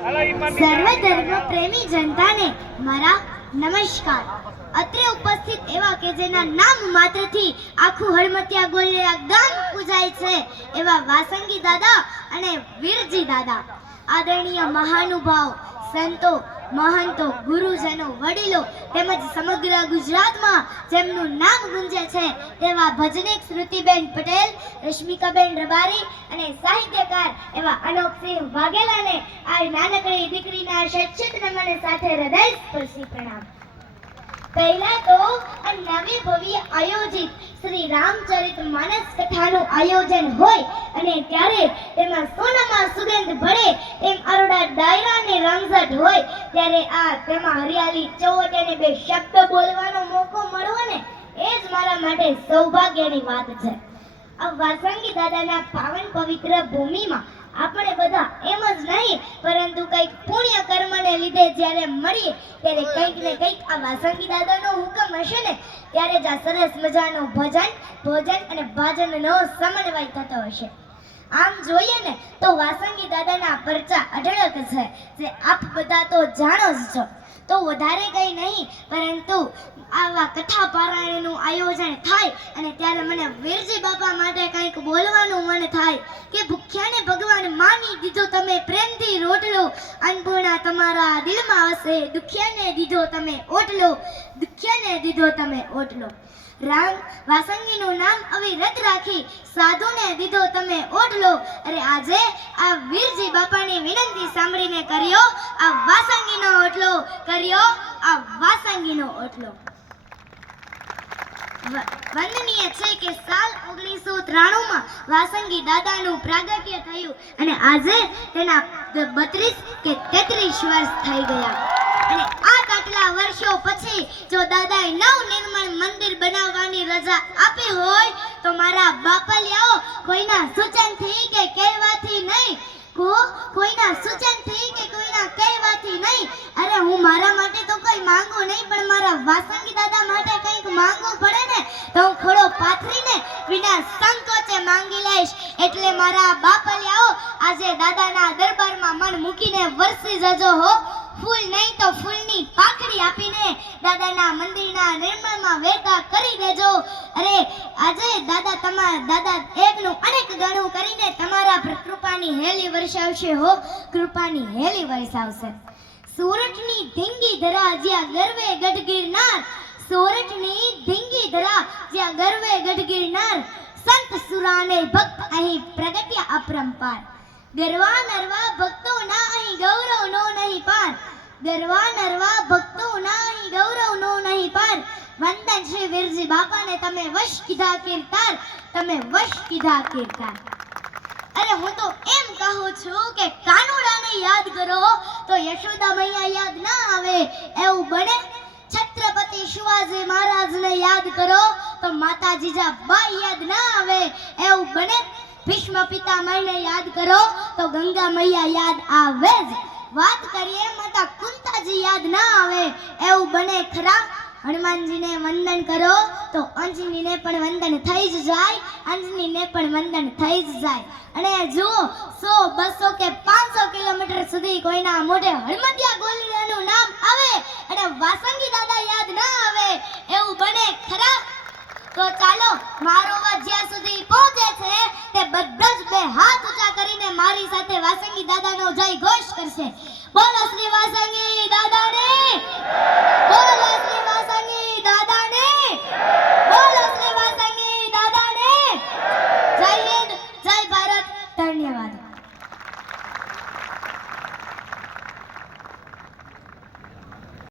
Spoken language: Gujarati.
સર્વધર્મ પ્રેમી જનતાને મારા નમસ્કાર. અત્રે ઉપસ્થિત એવા કે જેના નામ માત્રથી આખું હળમતિયા ગોળિયા ગામ પૂજાય છે એવા વાસંગી દાદા અને વીરજી દાદા, આદરણીય મહાનુભાવ, સંતો, મહંતો, ગુરુજનો, વડીલો તેમજ સમગ્ર ગુજરાતમાં જેમનું નામ ગુંજે છે તેવા ભજનિક શ્રુતિબેન પટેલ, રશ્મિકાબેન રબારી અને સાહિત્યકાર એવા અનોપસિંહ વાઘેલાને આ નાનકડી દીકરીના શૈક્ષિક નમન સાથે હૃદયસ્પર્શી પ્રણામ. પહેલા તો આ નવી ભવ્ય આયોજિત શ્રી રામચરિત માનસ કથાનું આયોજન હોય અને ત્યારે તેમાં સોનામાં સુગંધ ભળે એમ આરોડા ડાયરાની રમઝટ હોય ત્યારે આ તેમાં હરિયાળી ચોવટ અને બે શબ્દ બોલવાનો મોકો મળવો ને એ જ મારા માટે સૌભાગ્યની વાત છે. આ વાસંગી દાદાના પાવન પવિત્ર ભૂમિમાં આપણે બધા એમ જ નહીં પરંતુ કંઈક પુણ્ય કર્મને લીધે જ્યારે મળીએ ત્યારે કંઈક ને કંઈક આ વાસંગી દાદાનો હુકમ હશે ને ત્યારે જ આ સરસ મજાનો ભજન, ભોજન અને ભાજનનો સમન્વય થતો હશે. આમ જોઈએ ને તો વાસંગી દાદાના પરચા અઢળક છે જે આપ બધા તો જાણો જ છો. તો વધારે કંઈ નહીં પરંતુ આવા કથા પારાયણનું આયોજન થાય અને ત્યારે મને વીરજી બાપા માટે કંઈક બોલવાનું મન થાય કે ભૂખ્યાને ભગવાન માની દીધો તમે પ્રેમથી રોટલો, અન્નપૂર્ણા તમારા દિલમાં હશે, દુખિયાને દીધો તમે ઓટલો, દુખિયાને દીધો તમે ઓટલો. રામ વાસંગીનું નામ અવિરત રાખી સાધુને દીધો તમે ઓટલો. અરે આજે આ વીરજી બાપાની વિનંતી સાંભળીને કર્યો આ વાસંગીનો ઓટલો, કર્યો આ વાસંગીનો ઓટલો. વંદનીય છે કે સાલ 1993માં વાસંગી દાદાનું પ્રાગટ્ય થયું અને આજે તેના 32 કે 33 વર્ષ થઈ ગયા. અને આટલા વર્ષો પછી જો દાદાએ નવનિર્મળ મંદિર બનાવવાની રજા આપી હોય તો મારા બાપલિયાઓ કોઈના સૂચનથી કે કહેવાથી નહીં, કોઈના સૂચનથી કે કોઈના કહેવાથી નહીં. અરે હું મારા માટે તો કોઈ માંગુ નહીં પણ મારા વાસંગી દાદા માટે કંઈક માંગવું પડે ને તો હું ખોળો પાથરીને વિના સંકોચે માંગી લઈશ. એટલે મારા બાપલિયાઓ આજે દાદાના દરબારમાં મન મૂકીને વરસી જજો હો. ફૂલ નહીં તો ફૂલની પાકડી આપીને દાદાના મંદિરના નિર્માણમાં વેતા કરી દેજો. અરે આજે દાદા એકનું અનેક ગણું કરીને તમારા પર કૃપાની હેલી વરસાવશે હો, કૃપાની હેલી વરસાવશે. સોરઠની ધીંગી ધરા જ્યાં ગરવે ગઢ ગિરનાર, સોરઠની ધીંગી ધરા જ્યાં ગરવે ગઢ ગિરનાર, સંત સુરાને ભક્ત અહીં પ્રગટ્યા અપરંપાર. ગરવા નરવા ભક્તો ના અહીં ગૌરવ નો નહીં પાર, ગરવા નરવા ભક્તો ના અહીં ગૌરવ નો નહીં પાર. વંદન શ્રી વીરજી બાપાને તમે વશ કીધા કીર્તાર, તમે વશ કીધા કીર્તાર. અરે હું તો એમ કહું છું કે કાનુડાને યાદ કરો તો યશોદા મૈયા યાદ ના આવે એવું બને. છત્રપતિ શિવાજી મહારાજને યાદ કરો તો માતા જીજાબાઈ યાદ ના આવે એવું બને. ભીષ્મ પિતામહને યાદ કરો તો ગંગા મૈયા યાદ આવે જ. વાત કરીએ માતા કુંતાજી યાદ ના આવે એવું બને ખરા. હનુમાનજીને વંદન કરો તો અંજનીને પણ વંદન થઈ જ જાય, અંજનીને પણ વંદન થઈ જ જાય. અને જુઓ 100, 200 કે 500 કિલોમીટર સુધી કોઈના મોઢે હળમતિયા ગોળિયાનું નામ આવે અને વાસંગી દાદા યાદ ના આવે એવું બને ખરા. તો ચાલો મારો અવાજ જ્યાં સુધી પહોંચે છે તે બધા જ બે હાથ ઊંચા કરીને મારી સાથે વાસંગી દાદાનો જય ઘોષ કરશે.